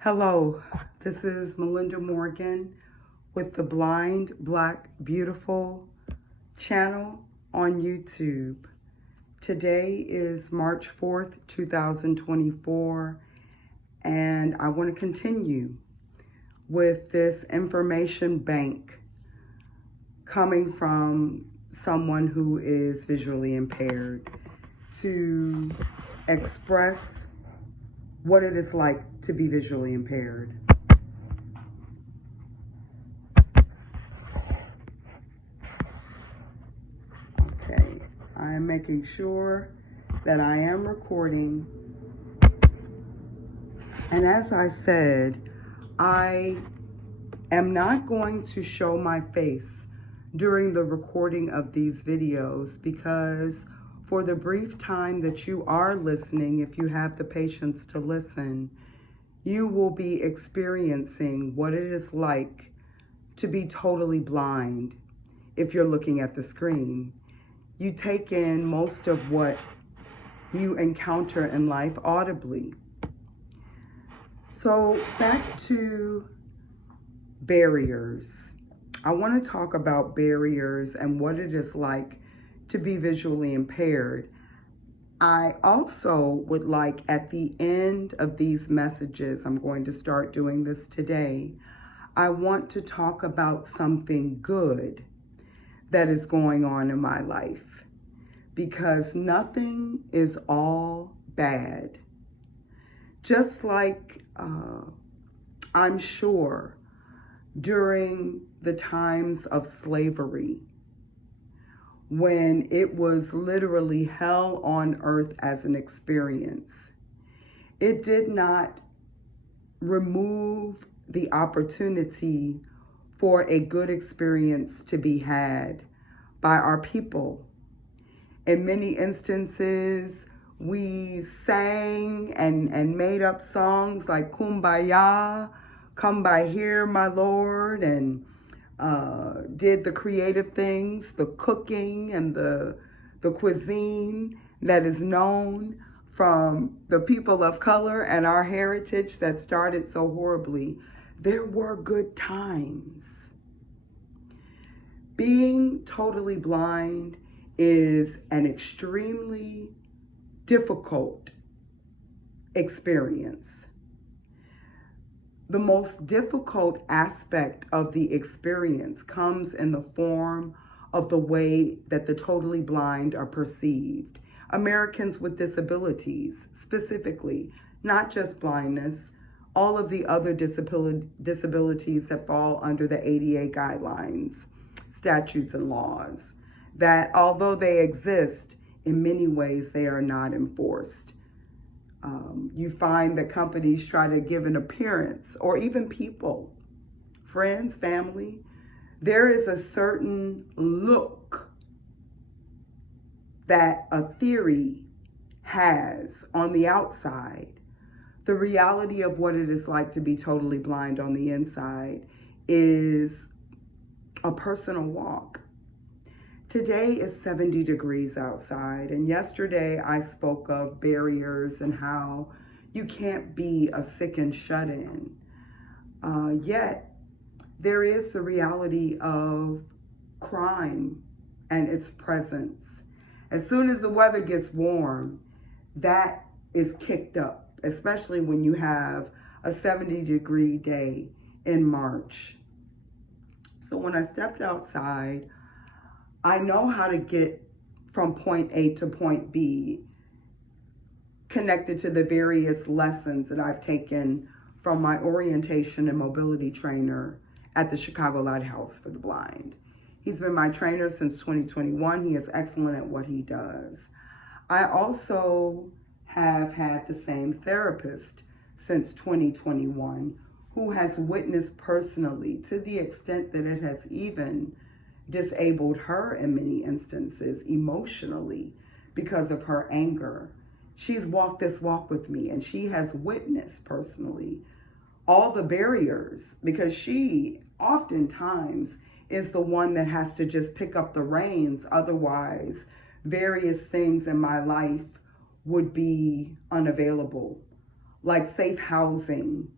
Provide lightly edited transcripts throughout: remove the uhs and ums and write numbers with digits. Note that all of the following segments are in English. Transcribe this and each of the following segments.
Hello, this is Melinda Morgan with the Blind Black Beautiful channel on YouTube. Today is March 4th, 2024, and I want to continue with this information bank coming from someone who is visually impaired to express what it is like to be visually impaired. Okay, I am making sure that I am recording. And as I said, I am not going to show my face during the recording of these videos because for the brief time that you are listening, if you have the patience to listen, you will be experiencing what it is like to be totally blind. If you're looking at the screen, you take in most of what you encounter in life audibly. So back to barriers. I want to talk about barriers and what it is like to be visually impaired. I also would like, at the end of these messages, I'm going to start doing this today, I want to talk about something good that is going on in my life, because nothing is all bad. Just like I'm sure during the times of slavery, when it was literally hell on earth as an experience, it did not remove the opportunity for a good experience to be had by our people. In many instances, we sang and made up songs like Kumbaya, Come By Here, My Lord, and did the creative things, the cooking and the cuisine that is known from the people of color and our heritage that started so horribly. There were good times. Being totally blind is an extremely difficult experience. The most difficult aspect of the experience comes in the form of the way that the totally blind are perceived. Americans with disabilities, specifically, not just blindness, all of the other disabilities that fall under the ADA guidelines, statutes, and laws, that although they exist, in many ways they are not enforced. You find that companies try to give an appearance, or even people, friends, family, there is a certain look that a theory has on the outside. The reality of what it is like to be totally blind on the inside is a personal walk. Today is 70 degrees outside, and yesterday I spoke of barriers and how you can't be a sick and shut-in. Yet, there is the reality of crime and its presence. As soon as the weather gets warm, that is kicked up, especially when you have a 70-degree day in March. So when I stepped outside, I know how to get from point A to point B, connected to the various lessons that I've taken from my orientation and mobility trainer at the Chicago Lighthouse for the Blind. He's been my trainer since 2021. He is excellent at what he does. I also have had the same therapist since 2021 who has witnessed personally, to the extent that it has even disabled her in many instances emotionally because of her anger. She's walked this walk with me, and she has witnessed personally all the barriers, because she oftentimes is the one that has to just pick up the reins. Otherwise, various things in my life would be unavailable, like safe housing,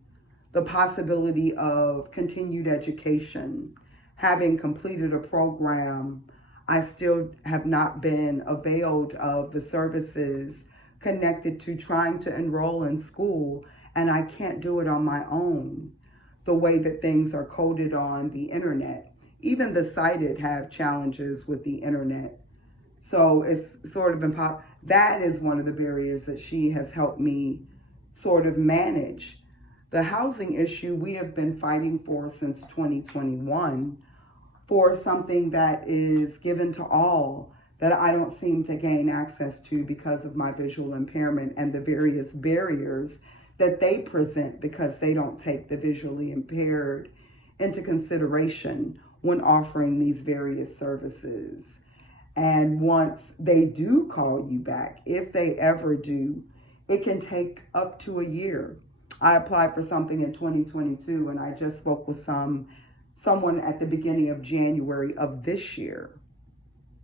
the possibility of continued education. Having completed a program, I still have not been availed of the services connected to trying to enroll in school, and I can't do it on my own the way that things are coded on the internet. Even the sighted have challenges with the internet. So it's sort of impossible. That is one of the barriers that she has helped me sort of manage. The housing issue we have been fighting for since 2021, for something that is given to all that I don't seem to gain access to because of my visual impairment and the various barriers that they present because they don't take the visually impaired into consideration when offering these various services. And once they do call you back, if they ever do, it can take up to a year. I applied for something in 2022, and I just spoke with someone at the beginning of January of this year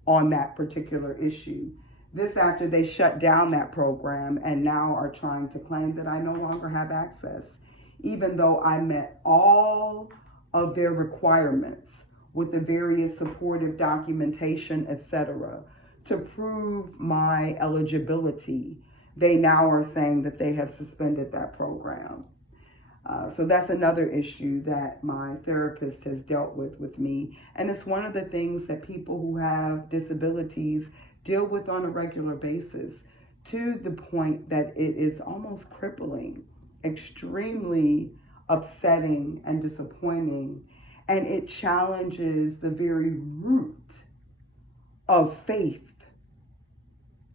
on that particular issue. This after they shut down that program and now are trying to claim that I no longer have access, even though I met all of their requirements with the various supportive documentation, etc., to prove my eligibility. They now are saying that they have suspended that program. So that's another issue that my therapist has dealt with me. And it's one of the things that people who have disabilities deal with on a regular basis, to the point that it is almost crippling, extremely upsetting and disappointing. And it challenges the very root of faith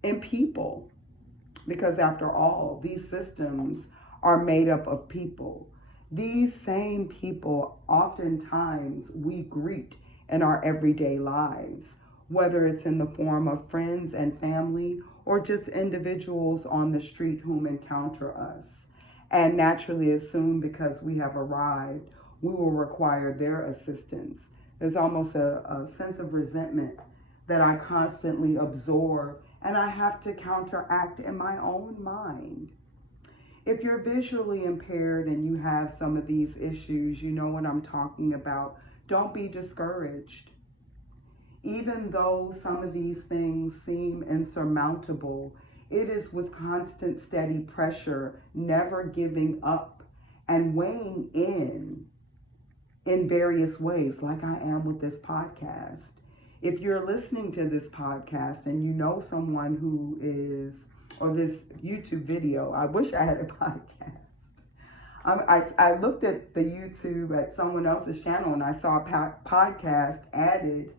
in people. Because after all, these systems are made up of people. These same people, oftentimes, we greet in our everyday lives, whether it's in the form of friends and family or just individuals on the street whom encounter us. And naturally assume because we have arrived, we will require their assistance. There's almost a sense of resentment that I constantly absorb, and I have to counteract in my own mind. If you're visually impaired and you have some of these issues, you know what I'm talking about. Don't be discouraged. Even though some of these things seem insurmountable, it is with constant, steady pressure, never giving up, and weighing in various ways, like I am with this podcast. If you're listening to this podcast and you know someone who is, or this YouTube video, I wish I had a podcast. I looked at the YouTube at someone else's channel and I saw a podcast added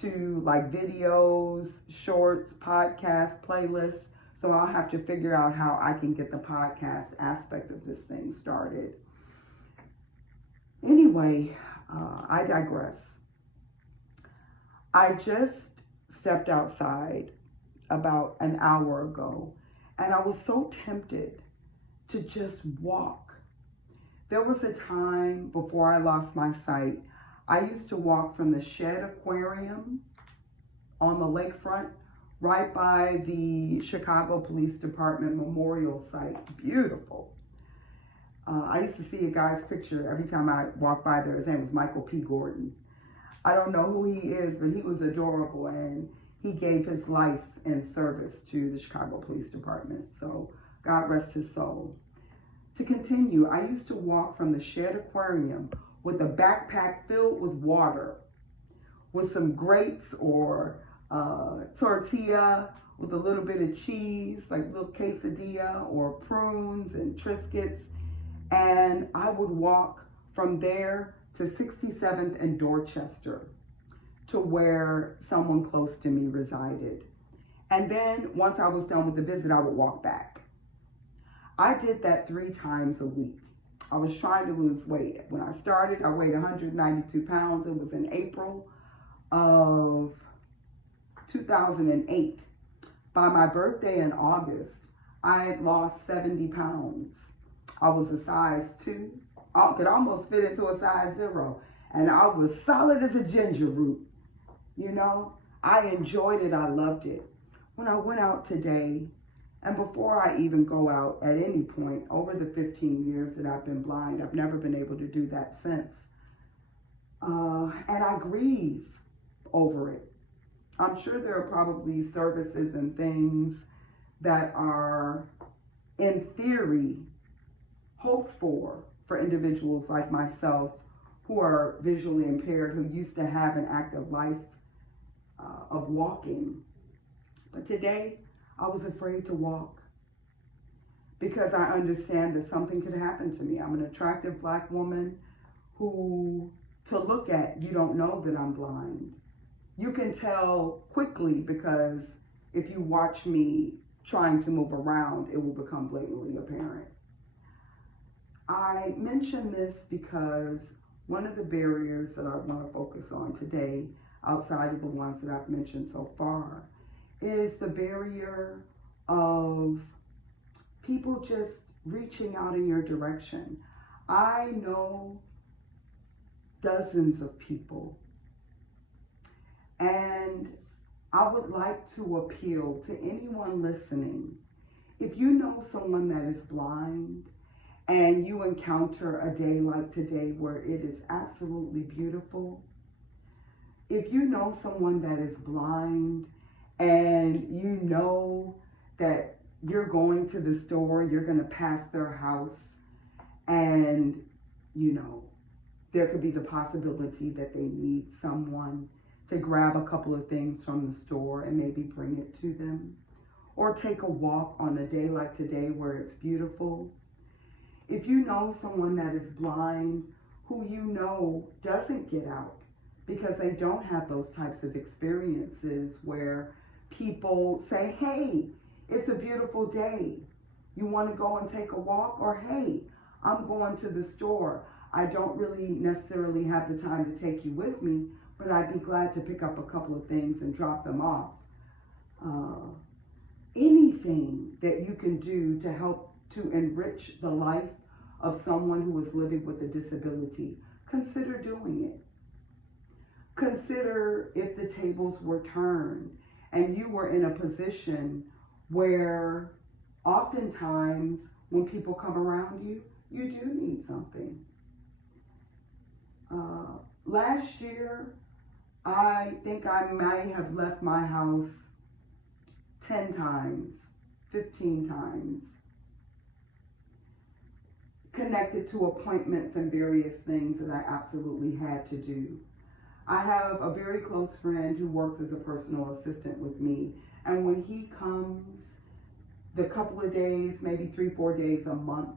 to like videos, shorts, podcast, playlists. So I'll have to figure out how I can get the podcast aspect of this thing started. Anyway, I digress. I just stepped outside about an hour ago, and I was so tempted to just walk. There was a time before I lost my sight, I used to walk from the Shed Aquarium on the lakefront right by the Chicago Police Department Memorial Site. Beautiful. I used to see a guy's picture every time I walked by there. His name was Michael P. Gordon. I don't know who he is, but he was adorable, and he gave his life in service to the Chicago Police Department. So God rest his soul. To continue, I used to walk from the Shed Aquarium with a backpack filled with water, with some grapes or tortilla, with a little bit of cheese, like a little quesadilla, or prunes and Triscuits. And I would walk from there to 67th and Dorchester, to where someone close to me resided. And then once I was done with the visit, I would walk back. I did that 3 times a week. I was trying to lose weight. When I started, I weighed 192 pounds. It was in April of 2008. By my birthday in August, I had lost 70 pounds. I was a size 2. I could almost fit into a size 0. And I was solid as a ginger root. You know, I enjoyed it. I loved it. When I went out today, And before I even go out at any point, over the 15 years that I've been blind, I've never been able to do that since. And I grieve over it. I'm sure there are probably services and things that are, in theory, hoped for individuals like myself who are visually impaired, who used to have an active life of walking. But today, I was afraid to walk because I understand that something could happen to me. I'm an attractive Black woman who, to look at, you don't know that I'm blind. You can tell quickly because if you watch me trying to move around, it will become blatantly apparent. I mention this because one of the barriers that I want to focus on today, outside of the ones that I've mentioned so far, is the barrier of people just reaching out in your direction. I know dozens of people, and I would like to appeal to anyone listening. If you know someone that is blind and you encounter a day like today where it is absolutely beautiful, if you know someone that is blind and you know that you're going to the store, you're going to pass their house, and there could be the possibility that they need someone to grab a couple of things from the store and maybe bring it to them, or take a walk on a day like today where it's beautiful. If you know someone that is blind who you know doesn't get out because they don't have those types of experiences where people say, hey, it's a beautiful day. You want to go and take a walk? Or, hey, I'm going to the store. I don't really necessarily have the time to take you with me, but I'd be glad to pick up a couple of things and drop them off. Anything that you can do to help to enrich the life of someone who is living with a disability, consider doing it. Consider if the tables were turned and you were in a position where oftentimes when people come around you, you do need something. Last year, I think I might have left my house 10 times, 15 times, connected to appointments and various things that I absolutely had to do. I have a very close friend who works as a personal assistant with me, and when he comes, the couple of days, maybe 3-4 days a month,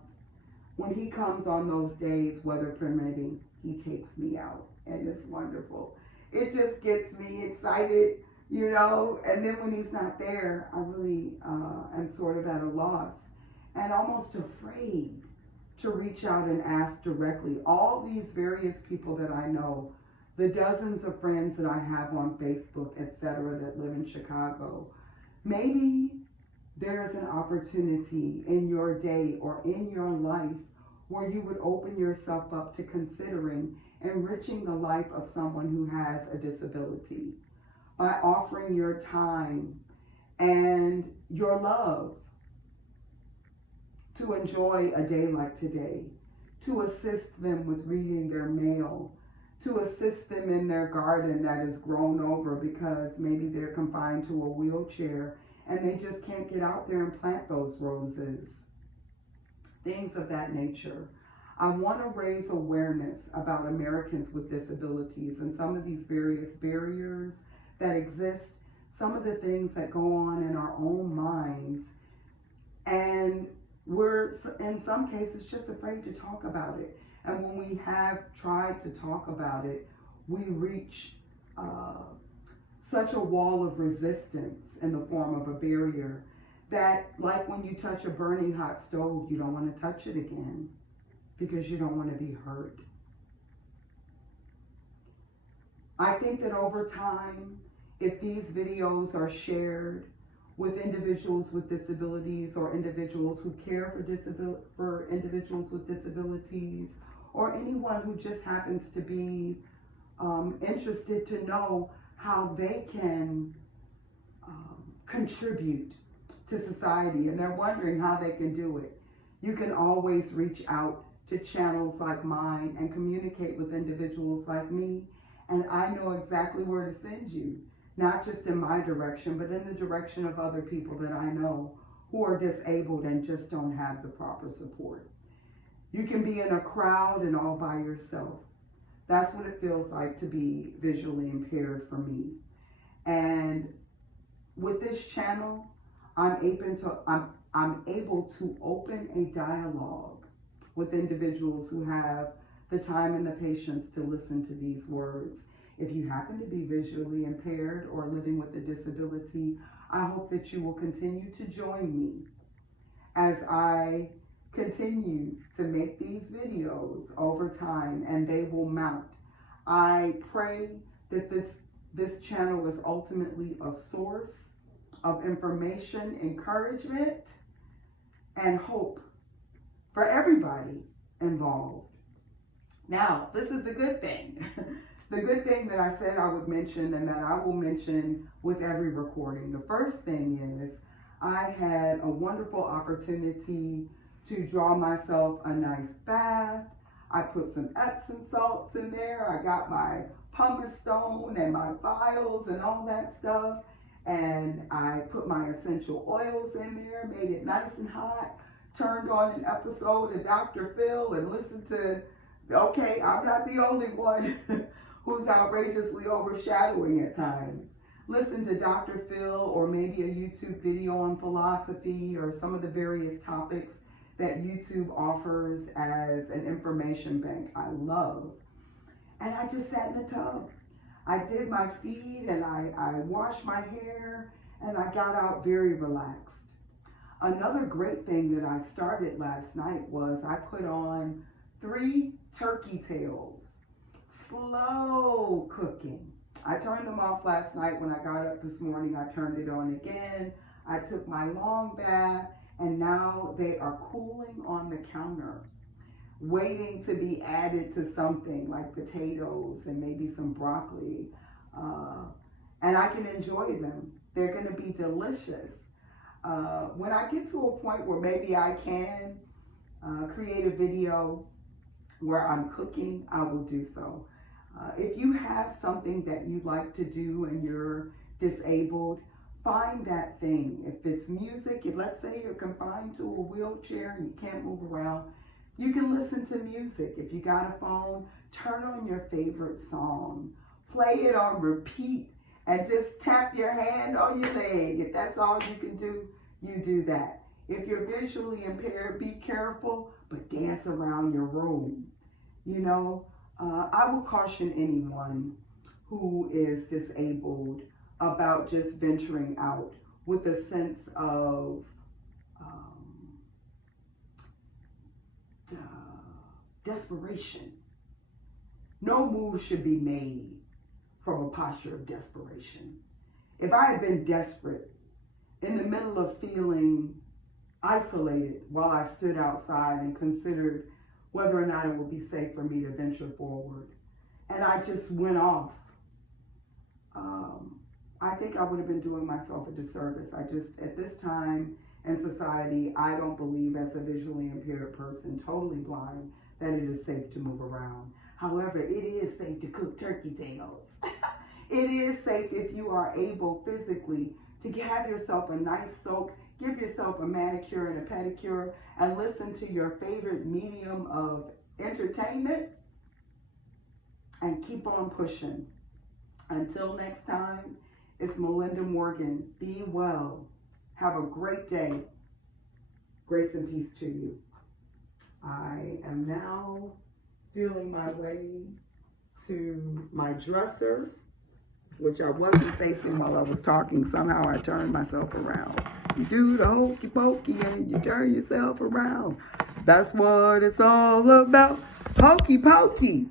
when he comes on those days, weather permitting, he takes me out, and it's wonderful. It just gets me excited, and then when he's not there, I really am sort of at a loss and almost afraid to reach out and ask directly. All these various people that I know, the dozens of friends that I have on Facebook, etc., that live in Chicago, maybe there's an opportunity in your day or in your life where you would open yourself up to considering enriching the life of someone who has a disability by offering your time and your love to enjoy a day like today, to assist them with reading their mail, to assist them in their garden that is grown over because maybe they're confined to a wheelchair and they just can't get out there and plant those roses. Things of that nature. I want to raise awareness about Americans with disabilities and some of these various barriers that exist, some of the things that go on in our own minds, and we're in some cases just afraid to talk about it. And when we have tried to talk about it, we reach such a wall of resistance in the form of a barrier that, like when you touch a burning hot stove, you don't want to touch it again because you don't want to be hurt. I think that over time, if these videos are shared with individuals with disabilities or individuals who care for individuals with disabilities, or anyone who just happens to be interested to know how they can contribute to society, and they're wondering how they can do it. You can always reach out to channels like mine and communicate with individuals like me, and I know exactly where to send you, not just in my direction, but in the direction of other people that I know who are disabled and just don't have the proper support. You can be in a crowd and all by yourself. That's what it feels like to be visually impaired for me. And with this channel, I'm able to open a dialogue with individuals who have the time and the patience to listen to these words. If you happen to be visually impaired or living with a disability, I hope that you will continue to join me as I continue to make these videos over time, and they will mount. I pray that this channel is ultimately a source of information, encouragement, and hope for everybody involved. Now, this is the good thing. The good thing that I said I would mention and that I will mention with every recording. The first thing is I had a wonderful opportunity to draw myself a nice bath. I put some Epsom salts in there. I got my pumice stone and my files and all that stuff. And I put my essential oils in there, made it nice and hot, turned on an episode of Dr. Phil and listened to, okay, I'm not the only one who's outrageously overshadowing at times. Listen to Dr. Phil or maybe a YouTube video on philosophy or some of the various topics that YouTube offers as an information bank. I love. And I just sat in the tub. I did my feet and I washed my hair and I got out very relaxed. Another great thing that I started last night was I put on 3 turkey tails, slow cooking. I turned them off last night. When I got up this morning, I turned it on again. I took my long bath, and now they are cooling on the counter, waiting to be added to something like potatoes and maybe some broccoli. And I can enjoy them. They're going to be delicious. When I get to a point where maybe I can create a video where I'm cooking, I will do so. If you have something that you like to do and you're disabled, find that thing. If it's music, if let's say you're confined to a wheelchair and you can't move around, you can listen to music. If you got a phone, turn on your favorite song, play it on repeat, and just tap your hand on your leg. If that's all you can do, you do that. If you're visually impaired, be careful, but dance around your room. You know, I will caution anyone who is disabled about just venturing out with a sense of desperation. No move should be made from a posture of desperation. If I had been desperate in the middle of feeling isolated while I stood outside and considered whether or not it would be safe for me to venture forward, and I just went off, I think I would have been doing myself a disservice. At this time in society, I don't believe as a visually impaired person, totally blind, that it is safe to move around. However, it is safe to cook turkey tails. It is safe if you are able physically to have yourself a nice soak, give yourself a manicure and a pedicure, and listen to your favorite medium of entertainment and keep on pushing. Until next time, it's Melinda Morgan. Be well. Have a great day. Grace and peace to you. I am now feeling my way to my dresser, which I wasn't facing while I was talking. Somehow I turned myself around. You do the hokey pokey and you turn yourself around. That's what it's all about. Hokey pokey.